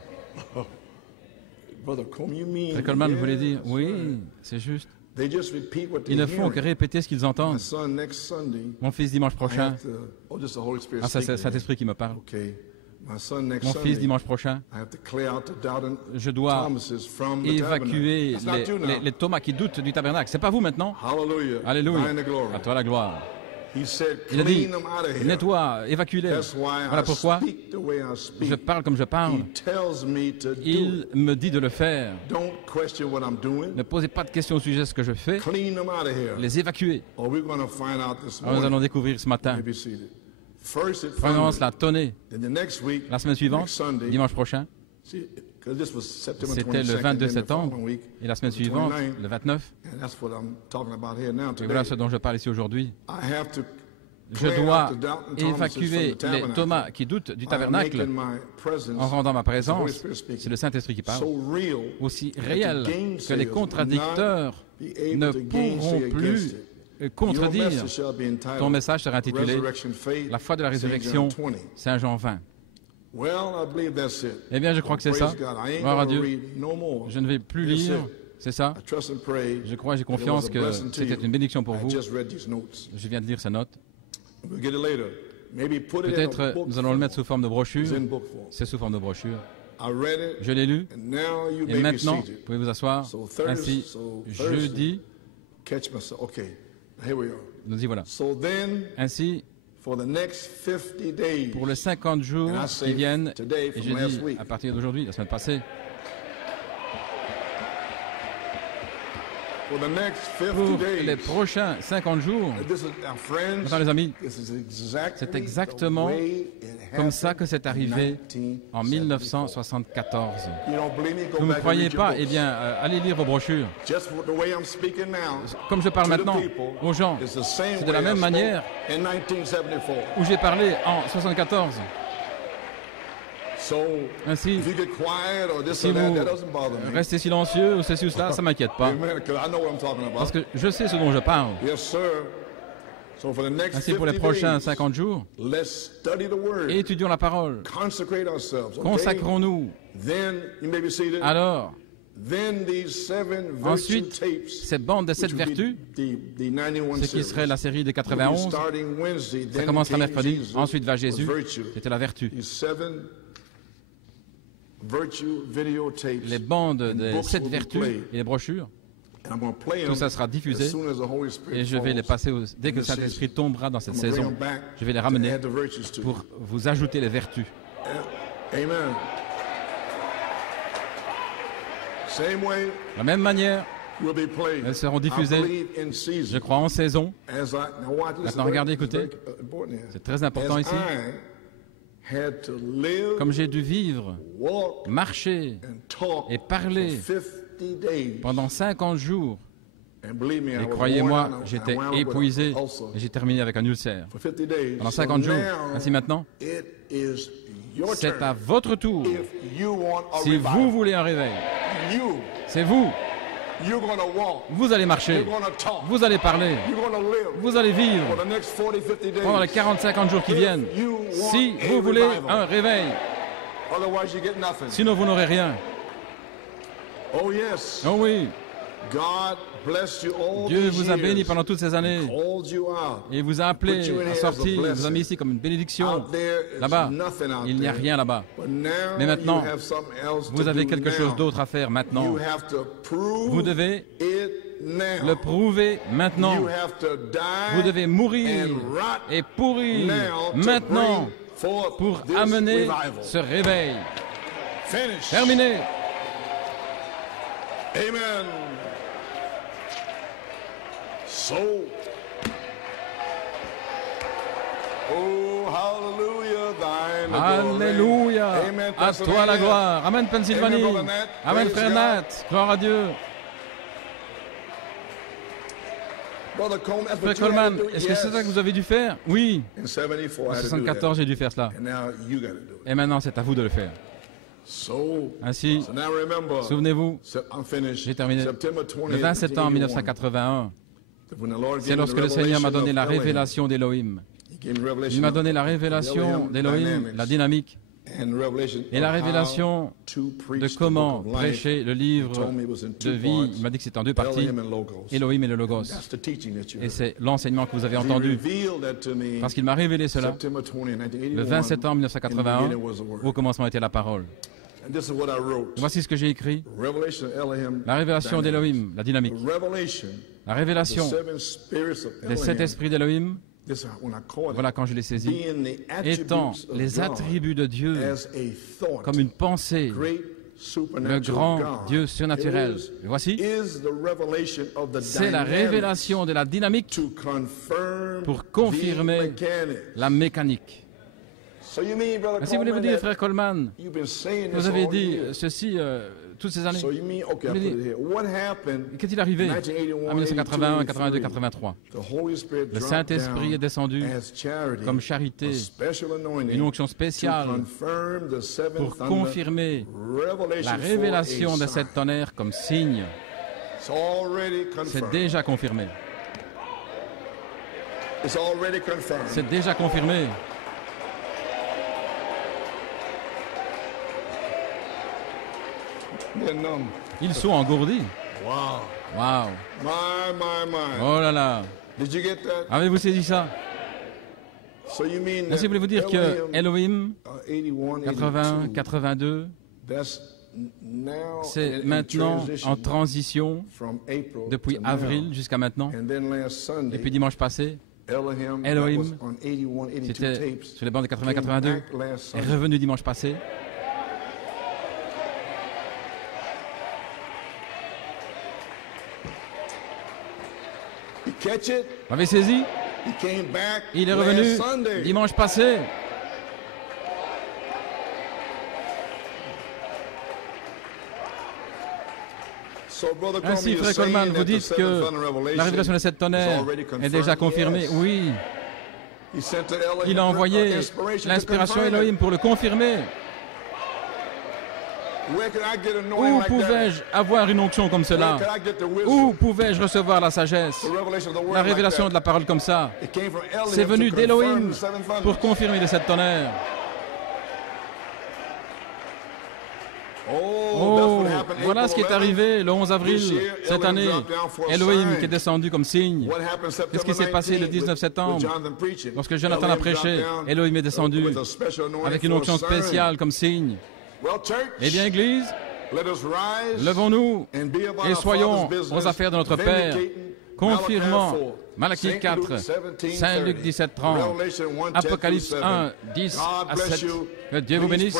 Frère Coleman voulait dire, oui, c'est juste. Ils ne font que répéter ce qu'ils entendent. Mon fils dimanche prochain, c'est Saint-Esprit qui me parle. Mon fils dimanche prochain, je dois évacuer les Thomas qui doutent du tabernacle. C'est pas vous maintenant. Alléluia. À toi la gloire. Il a dit, nettoie, évacue-les. Voilà pourquoi je parle comme je parle. Il me dit de le faire. Ne posez pas de questions au sujet de ce que je fais. Les évacuer. Alors, nous allons découvrir ce matin. Premièrement, cela tenait. La semaine suivante, dimanche prochain, c'était le 22 septembre, et la semaine suivante, le 29. Et voilà ce dont je parle ici aujourd'hui. Je dois évacuer les Thomas qui doutent du tabernacle en rendant ma présence. C'est le Saint-Esprit qui parle. Aussi réel que les contradicteurs ne pourront plus contredire. Ton message sera intitulé « La foi de la résurrection, Saint Jean 20 ». Eh bien, je crois que c'est ça. Gloire à Dieu. Je ne vais plus lire. C'est ça. Je crois, j'ai confiance que c'était une bénédiction pour vous. Je viens de lire ces notes. Peut-être nous allons le mettre sous forme de brochure. C'est sous forme de brochure. Je l'ai lu. Et maintenant, vous pouvez vous asseoir. Ainsi, jeudi, nous y voilà. Ainsi, pour les 50 jours qui viennent, et je dis à partir d'aujourd'hui, la semaine passée, pour les prochains 50 jours, maintenant les amis, c'est exactement comme ça que c'est arrivé en 1974. Vous ne me croyez pas? Eh bien, allez lire vos brochures. Comme je parle maintenant aux gens, c'est de la même manière où j'ai parlé en 1974. Ainsi, si vous restez silencieux ou ceci ou cela, ça ne m'inquiète pas. Parce que je sais ce dont je parle. Ainsi, pour les prochains 50 jours, étudions la parole. Consacrons-nous. Alors, ensuite, cette bande de 7 vertus, ce qui serait la série des 91, ça commencera mercredi. Ensuite va Jésus, c'était la vertu. Les bandes des 7 vertus et les brochures, tout ça sera diffusé et je vais les passer dès que le Saint-Esprit tombera dans cette saison. Je vais les ramener pour vous ajouter les vertus. Amen. De la même manière, elles seront diffusées, je crois, en saison. Maintenant, regardez, écoutez, c'est très important ici. Comme j'ai dû vivre, marcher et parler pendant 50 jours. Et croyez-moi, j'étais épuisé et j'ai terminé avec un ulcère. Pendant 50 jours. Ainsi maintenant, c'est à votre tour. Si vous voulez un réveil, c'est vous. Vous allez marcher, vous allez parler, vous allez vivre pendant les 40-50 jours qui viennent. Si vous voulez un réveil, sinon vous n'aurez rien. Oh oui. Dieu vous a béni pendant toutes ces années et vous a appelé à sortir, vous a mis ici comme une bénédiction. Là-bas, il n'y a rien là-bas. Mais maintenant, vous avez quelque chose d'autre à faire maintenant. Vous devez le prouver maintenant. Vous devez mourir et pourrir maintenant pour amener ce réveil. Terminé. Amen. So, oh, hallelujah, thine Alléluia. Amen, À toi la gloire. Amen, Pennsylvanie. Amen, Nat. Amen, Praise frère God. Nat. Gloire à Dieu. Brother Coleman, that's Frère what you had Coleman, to do. est-ce que c'est ça que vous avez dû faire? Oui. In 74, En I had to do 74, that. j'ai dû faire cela. And now you got to do it. Et maintenant, c'est à vous de le faire. So Ainsi, now remember, souvenez-vous, I'm finished. j'ai terminé September 20th, le 20 septembre 1981. 1981. When the Lord C'est gave me lorsque the le Seigneur m'a donné la revelation of révélation d'Élohim. He gave me revelation Il m'a of donné la the révélation Elohim d'Élohim, dynamics la dynamique, and revelation et la of how révélation to preach de the comment book of life. prêcher le He livre told me it was in de two vie. parts, Il m'a dit que c'était en deux parties, Elohim and Logos. Elohim et le Logos. That's the teaching that you Et heard. c'est l'enseignement que vous avez He entendu, revealed that to me parce qu'il m'a révélé cela September 20, 1981. le 20 septembre In the 1981. beginning was the word. Au commencement était la parole. And this is what I wrote. Voici ce que j'ai écrit. Revelation of Elohim. La révélation dynamics. d'Élohim, la dynamique. The revelation, La the révélation seven spirits of des 7 Elohim. esprits d'Élohim, This is when I call it. voilà quand je l'ai saisi, Being the étant attributes of les God attributs de Dieu as a thought, comme une pensée, great le supernatural grand God. Dieu surnaturel. It Et voici, is the revelation of the c'est la dynamics révélation de la dynamique to confirm pour confirmer the mechanics. la mécanique. So you mean, Brother Ainsi voulez-vous Coleman, dire, that frère Coleman, you've been saying vous this avez all dit year. ceci toutes ces années. So you mean, okay, I Vous put voulez it here. What happened Qu'est-il arrivé 1981, en 1981, 82, 83? 83? The Holy Spirit Le dropped Saint-Esprit down est descendu as charity, comme charité, a special anointing une onction to spéciale confirm the seven pour thunder confirmer revelation la révélation for a de sign. cette tonnerre comme signe. It's already C'est confirmed. déjà confirmé. It's already confirmed. C'est déjà confirmé. They're numb. Ils sont engourdis. Wow. Waouh! My. Oh là là! Did you get that? Avez-vous saisi ça? So you mean Ainsi that voulez-vous dire que Elohim, 81, 80, 82, 82, that's now c'est in maintenant transition en transition from April depuis to now. avril jusqu'à maintenant. And then last Sunday, Et puis dimanche passé, Elohim, Elohim, that was on 81, 82 c'était tapes, sur les bandes de came 80-82, back last est Sunday. revenu dimanche passé. You catch it? Vous avez saisi? He came back Il est last revenu Sunday. dimanche passé. So, Brother Coleman, Ainsi, you're frère saying Coleman, that vous the dites seventh que thunder revelation la révélation de cette is tonnerre already est déjà confirmée. Yes. Oui, He sent to Elohim il a envoyé inspiration to l'inspiration confirm it. Elohim pour le confirmer. Where can I get an Où anointing like that? pouvais-je avoir une onction comme Where cela? can I get the wisdom? Où pouvais-je recevoir la sagesse? The revelation of the word La révélation like de la parole comme ça? that? It came from Elohim C'est venu to d'Élohim confirm the seven thunders. pour confirmer de cette tonnerre. Oh, that's Oh, what happened voilà ce qui est April 11th. arrivé le 11 avril This year, cette Elohim année. dropped down for a Elohim sign. qui est descendu comme signe. What happened September Qu'est-ce qui s'est passé le 19 19 septembre? Jonathan preaching? Lorsque Jonathan a Elohim prêché, dropped down, Elohim est descendu with a special anointing avec une for a onction sign. spéciale comme signe. Well, church, Eh bien, Église, let us rise levons-nous and be about et our soyons Father's business, aux affaires de notre Père, vindicating confirmant Malachi Malachie 4, 4, Saint Saint Luc Luc 17, 17, 30, Revelation 1, Apocalypse 1, 10 à 7. Que Dieu vous bénisse.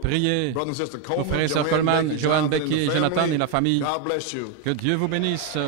Priez pour frères et sœurs Coleman, Johan, Becky et Jonathan et la famille. Que Dieu vous bénisse.